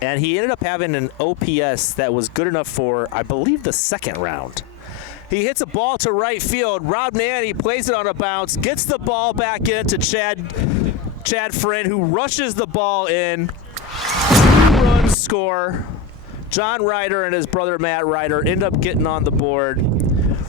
and he ended up having an OPS that was good enough for, I believe, the second round. He hits a ball to right field. Rob Nanny plays it on a bounce, gets the ball back into Chad Friend, who rushes the ball in. 2-run score. John Ryder and his brother Matt Ryder end up getting on the board.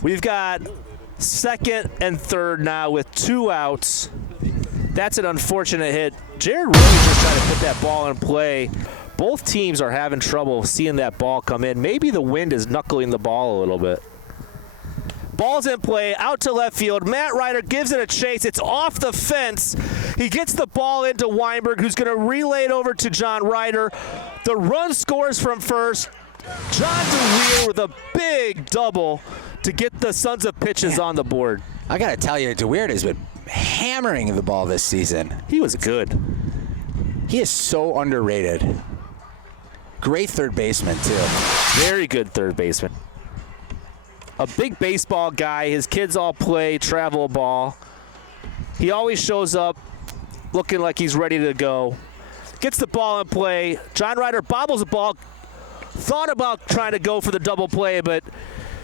We've got second and third now with 2 outs. That's an unfortunate hit. Jared Rose just trying to put that ball in play. Both teams are having trouble seeing that ball come in. Maybe the wind is knuckling the ball a little bit. Ball's in play, out to left field. Matt Ryder gives it a chase. It's off the fence. He gets the ball into Weinberg, who's going to relay it over to John Ryder. The run scores from first. John DeWeer with a big double to get the Sons of Pitches on the board. I got to tell you, DeWeer has been hammering the ball this season. He was good. He is so underrated. Great third baseman, too. Very good third baseman. A big baseball guy. His kids all play travel ball. He always shows up looking like he's ready to go. Gets the ball in play. John Ryder bobbles the ball. Thought about trying to go for the double play, but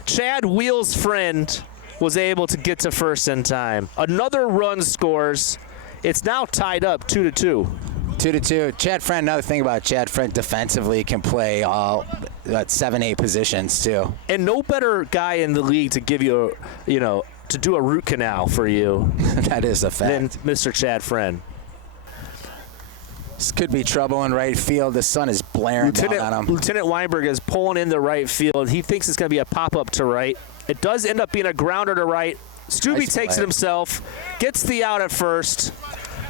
Chad Wheels' friend was able to get to first in time. Another run scores. It's now tied up 2-2. 2-2. Chad Friend, another thing about Chad Friend, defensively can play all 7-8 positions too. And no better guy in the league to give you, to do a root canal for you. That is a fact. Than Mr. Chad Friend. This could be trouble in right field. The sun is blaring down on him. Lieutenant Weinberg is pulling in the right field. He thinks it's going to be a pop-up to right. It does end up being a grounder to right. Stubbe takes it himself, gets the out at first.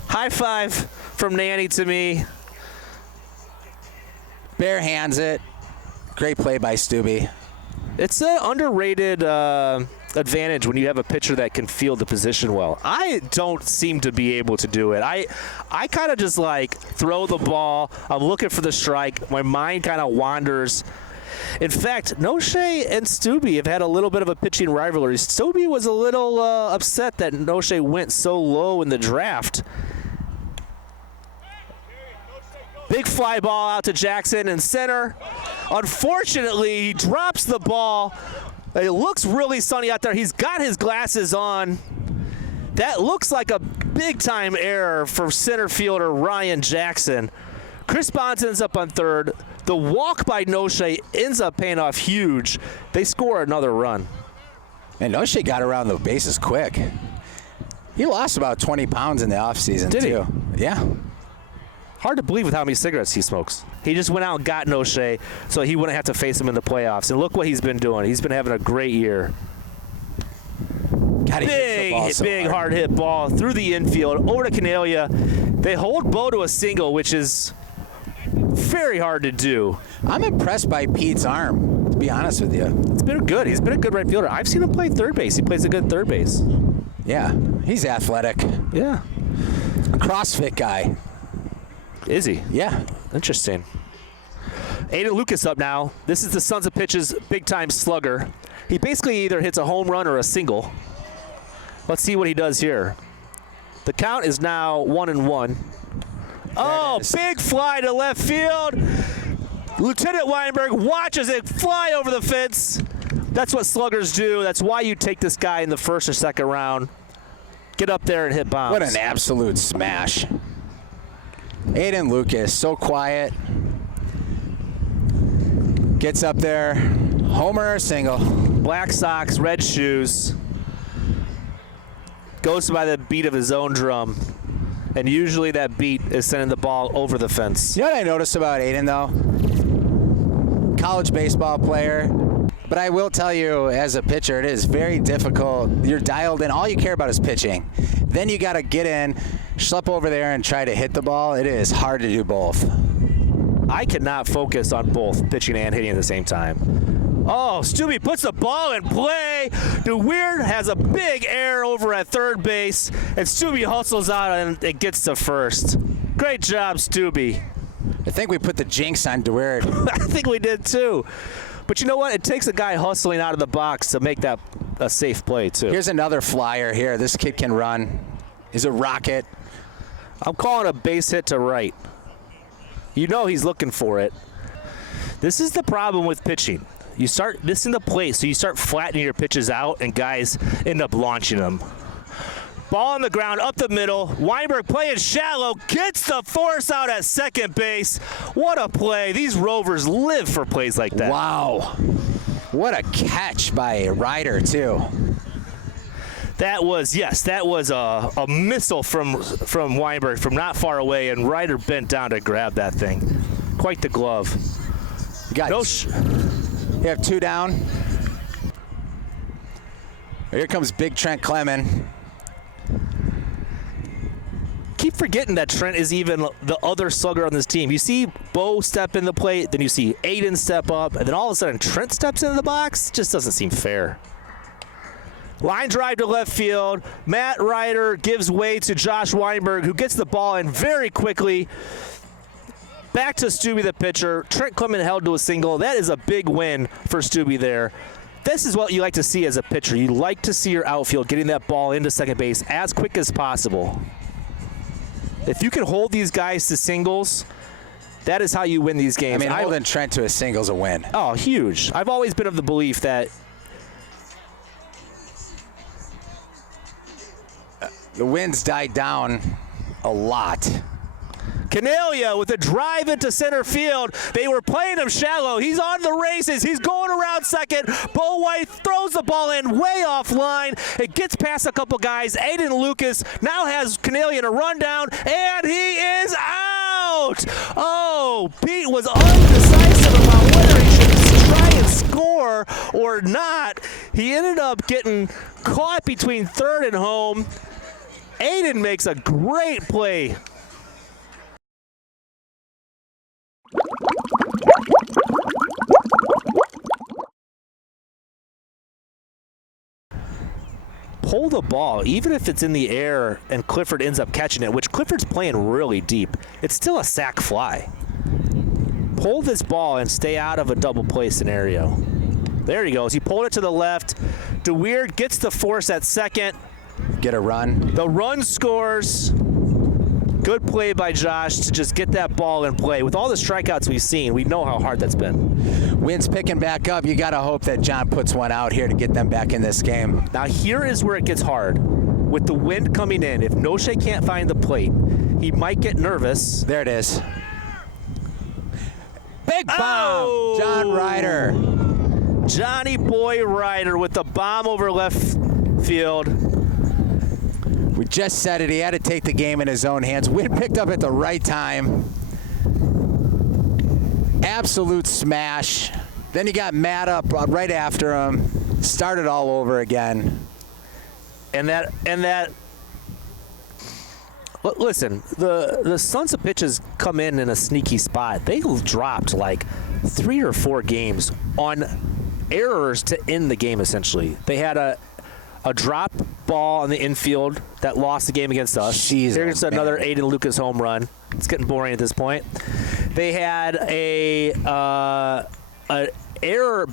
High five from Nanny to me. Bare hands it. Great play by Stubbe. It's an underrated advantage when you have a pitcher that can field the position well. I don't seem to be able to do it. I kind of just throw the ball. I'm looking for the strike. My mind kind of wanders. In fact, Noche and Stubbe have had a little bit of a pitching rivalry. Stubbe was a little upset that Noche went so low in the draft. Big fly ball out to Jackson in center. Unfortunately, he drops the ball. It looks really sunny out there. He's got his glasses on. That looks like a big-time error for center fielder Ryan Jackson. Chris Bonds ends up on third. The walk by Noche ends up paying off huge. They score another run. And Noche got around the bases quick. He lost about 20 pounds in the offseason, too. Did he? Yeah. Hard to believe with how many cigarettes he smokes. He just went out and got Noche so he wouldn't have to face him in the playoffs. And look what he's been doing. He's been having a great year. Big hard hit ball through the infield, over to Canalia. They hold Bo to a single, which is very hard to do. I'm impressed by Pete's arm, to be honest with you. It's been good. He's been a good right fielder. I've seen him play third base. He plays a good third base. Yeah, he's athletic. Yeah. A CrossFit guy. Is he? Yeah. Interesting. Aiden Lucas up now. This is the Sons of Pitches big-time slugger. He basically either hits a home run or a single. Let's see what he does here. The count is now 1-1. Oh, big fly to left field. Lieutenant Weinberg watches it fly over the fence. That's what sluggers do. That's why you take this guy in the first or second round. Get up there and hit bombs. What an absolute smash. Aiden Lucas, so quiet. Gets up there. Homer or single. Black socks, red shoes. Goes by the beat of his own drum. And usually that beat is sending the ball over the fence. You know what I noticed about Aiden, though? College baseball player. But I will tell you, as a pitcher, it is very difficult. You're dialed in. All you care about is pitching. Then you got to get in, schlep over there, and try to hit the ball. It is hard to do both. I cannot focus on both pitching and hitting at the same time. Oh, Stubbe puts the ball in play. DeWeer has a big error over at third base, and Stubbe hustles out and it gets to first. Great job, Stubbe. I think we put the jinx on DeWeer. I think we did too. But you know what? It takes a guy hustling out of the box to make that a safe play, too. Here's another flyer here. This kid can run. He's a rocket. I'm calling a base hit to right. You know he's looking for it. This is the problem with pitching. You start missing the plate, so you start flattening your pitches out, and guys end up launching them. Ball on the ground, up the middle. Weinberg playing shallow, gets the force out at second base. What a play. These Rovers live for plays like that. Wow. What a catch by Ryder, too. That was a missile from Weinberg from not far away, and Ryder bent down to grab that thing. Quite the glove. You have 2 down. Here comes big Trent Clement. Keep forgetting that Trent is even the other slugger on this team. You see Bo step in the plate, then you see Aiden step up, and then all of a sudden Trent steps into the box. It just doesn't seem fair. Line drive to left field. Matt Ryder gives way to Josh Weinberg, who gets the ball in very quickly. Back to Stubby, the pitcher. Trent Clement held to a single. That is a big win for Stubby there. This is what you like to see as a pitcher. You like to see your outfield getting that ball into second base as quick as possible. If you can hold these guys to singles, that is how you win these games. I mean, holding Trent to a single's a win. Oh, huge. I've always been of the belief that the wind's died down a lot. Canalia with a drive into center field. They were playing him shallow. He's on the races. He's going around second. Bo White throws the ball in way offline. It gets past a couple guys. Aiden Lucas now has Canalia in a rundown, and he is out. Oh, Pete was undecisive about whether he should try and score or not. He ended up getting caught between third and home. Aiden makes a great play. Pull the ball, even if it's in the air and Clifford ends up catching it, which Clifford's playing really deep. It's still a sac fly. Pull this ball and stay out of a double play scenario. There he goes. He pulled it to the left. DeWeird gets the force at second. Get a run. The run scores. Good play by Josh to just get that ball in play. With all the strikeouts we've seen, we know how hard that's been. Wind's picking back up. You got to hope that John puts one out here to get them back in this game. Now here is where it gets hard. With the wind coming in, if Noche can't find the plate, he might get nervous. There it is. Big bomb! Oh! John Ryder. Johnny Boy Ryder with the bomb over left field. We just said it. He had to take the game in his own hands. Wind picked up at the right time. Absolute smash. Then he got Matt up right after him. Started all over again. And that. Listen, the Sons of Pitches come in a sneaky spot. They dropped like 3 or 4 games on errors to end the game. Essentially, they had a drop ball on the infield that lost the game against us. Here's another Aiden Lucas home run. It's getting boring at this point. They had a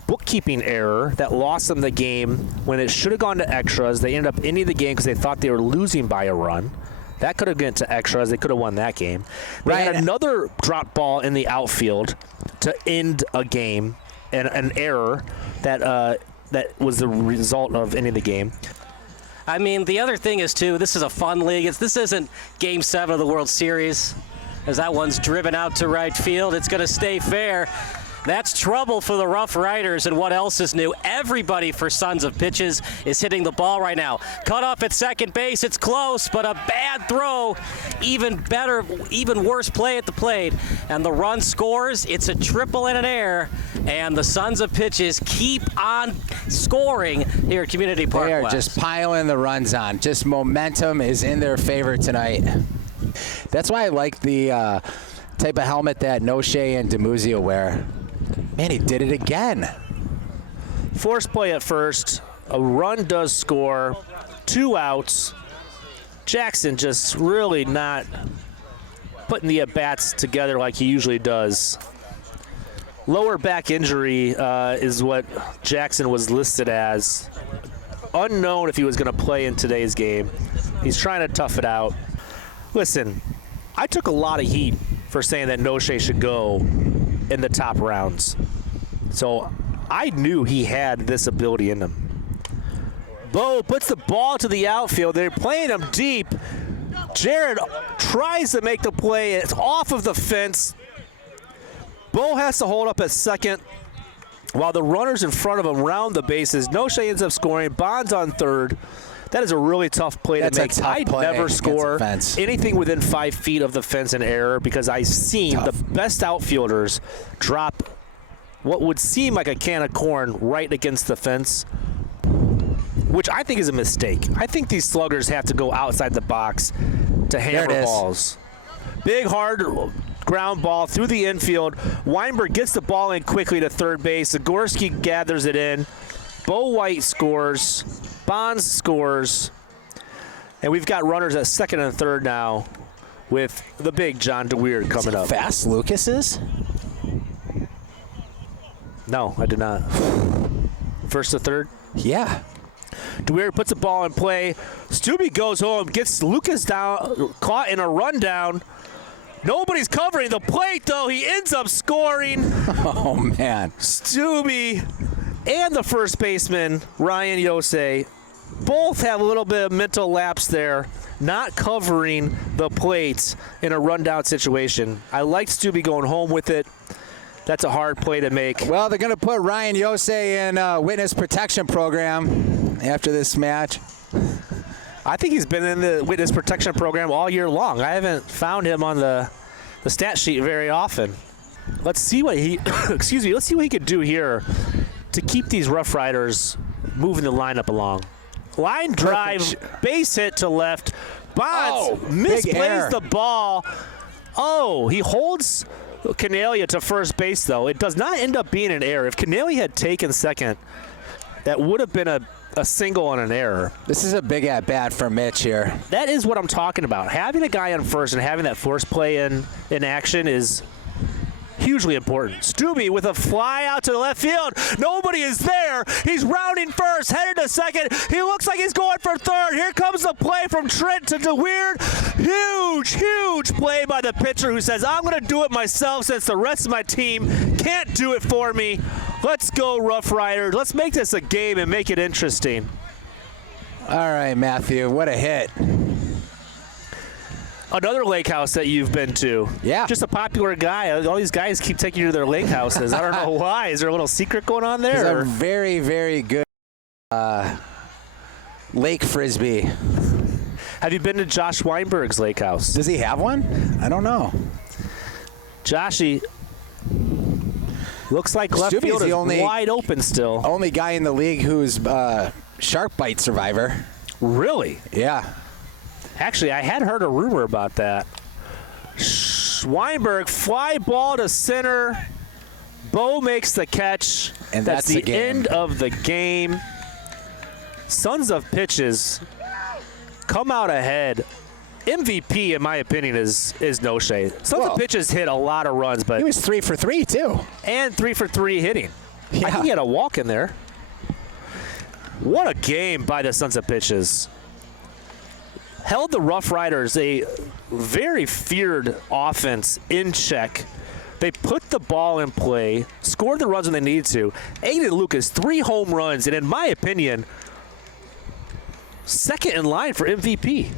bookkeeping error that lost them the game when it should have gone to extras. They ended up ending the game because they thought they were losing by a run. That could have gone to extras. They could have won that game. They had another drop ball in the outfield to end a game, and an error that was the result of ending the game. I mean, the other thing is, too, this is a fun league. This isn't Game 7 of the World Series, as that one's driven out to right field. It's going to stay fair. That's trouble for the Ruff Ryders, and what else is new? Everybody for Sons of Pitches is hitting the ball right now. Cut off at second base. It's close, but a bad throw. Even better, even worse play at the plate. And the run scores. It's a triple and an error, and the Sons of Pitches keep on scoring here at Community Park They are West. just piling the runs on. Just momentum is in their favor tonight. That's why I like the type of helmet that Noche and DeMuzio wear. Man, he did it again. Force play at first. A run does score. 2 outs. Jackson just really not putting the at-bats together like he usually does. Lower back injury is what Jackson was listed as. Unknown if he was going to play in today's game. He's trying to tough it out. Listen, I took a lot of heat for saying that Noche should go in the top rounds. So I knew he had this ability in him. Bo puts the ball to the outfield. They're playing him deep. Jared tries to make the play. It's off of the fence. Bo has to hold up at second while the runners in front of him round the bases. Noche ends up scoring. Bonds on third. That is a really tough play to make. I never score anything within 5 feet of the fence in error because I've seen the best outfielders drop what would seem like a can of corn right against the fence, which I think is a mistake. I think these sluggers have to go outside the box to hammer balls. Big, hard ground ball through the infield. Weinberg gets the ball in quickly to third base. Zagorski gathers it in. Bo White scores. Bonds scores. And we've got runners at second and third now with the big John DeWeerd coming up. Fast Lucas is? No, I did not. First to third? Yeah. DeWeerd puts the ball in play. Stubbe goes home, gets Lucas down, caught in a rundown. Nobody's covering the plate, though. He ends up scoring. Oh, man. Stubbe and the first baseman, Ryan Yosei, both have a little bit of mental lapse there, not covering the plate in a rundown situation. I liked Stubbe going home with it. That's a hard play to make. Well, they're going to put Ryan Yosei in witness protection program after this match. I think he's been in the witness protection program all year long. I haven't found him on the stat sheet very often. Let's see what he excuse me, let's see what he could do here to keep these Ruff Ryders moving the lineup along. Line drive, base hit to left. Bonds misplays the ball. Oh, he holds Canalia to first base, though. It does not end up being an error. If Canalia had taken second, that would have been a single on an error. This is a big at-bat for Mitch here. That is what I'm talking about. Having a guy on first and having that force play in action is hugely important. Stubbe with a fly out to the left field. Nobody is there. He's rounding first, headed to second. He looks like he's going for third. Here comes the play from Trent to DeWeerd. Huge, huge play by the pitcher who says, I'm going to do it myself since the rest of my team can't do it for me. Let's go, Ruff Ryders. Let's make this a game and make it interesting. All right, Matthew, what a hit. Another lake house that you've been to. Yeah. Just a popular guy. All these guys keep taking you to their lake houses. I don't know why. Is there a little secret going on there? He's a very, very good lake frisbee. Have you been to Josh Weinberg's lake house? Does he have one? I don't know. Joshy looks like left field is wide open still. Only guy in the league who's shark bite survivor. Really? Yeah. Actually, I had heard a rumor about that. Weinberg, fly ball to center. Bo makes the catch. And that's the game. End of the game. Sons of Pitches come out ahead. MVP, in my opinion, is Noche. Sons of Pitches hit a lot of runs, but he was 3 for 3 too. And 3 for 3 hitting. Yeah. I think he had a walk in there. What a game by the Sons of Pitches. Held the Ruff Ryders, a very feared offense, in check. They put the ball in play, scored the runs when they needed to. Aiden Lucas, 3 home runs, and in my opinion, second in line for MVP.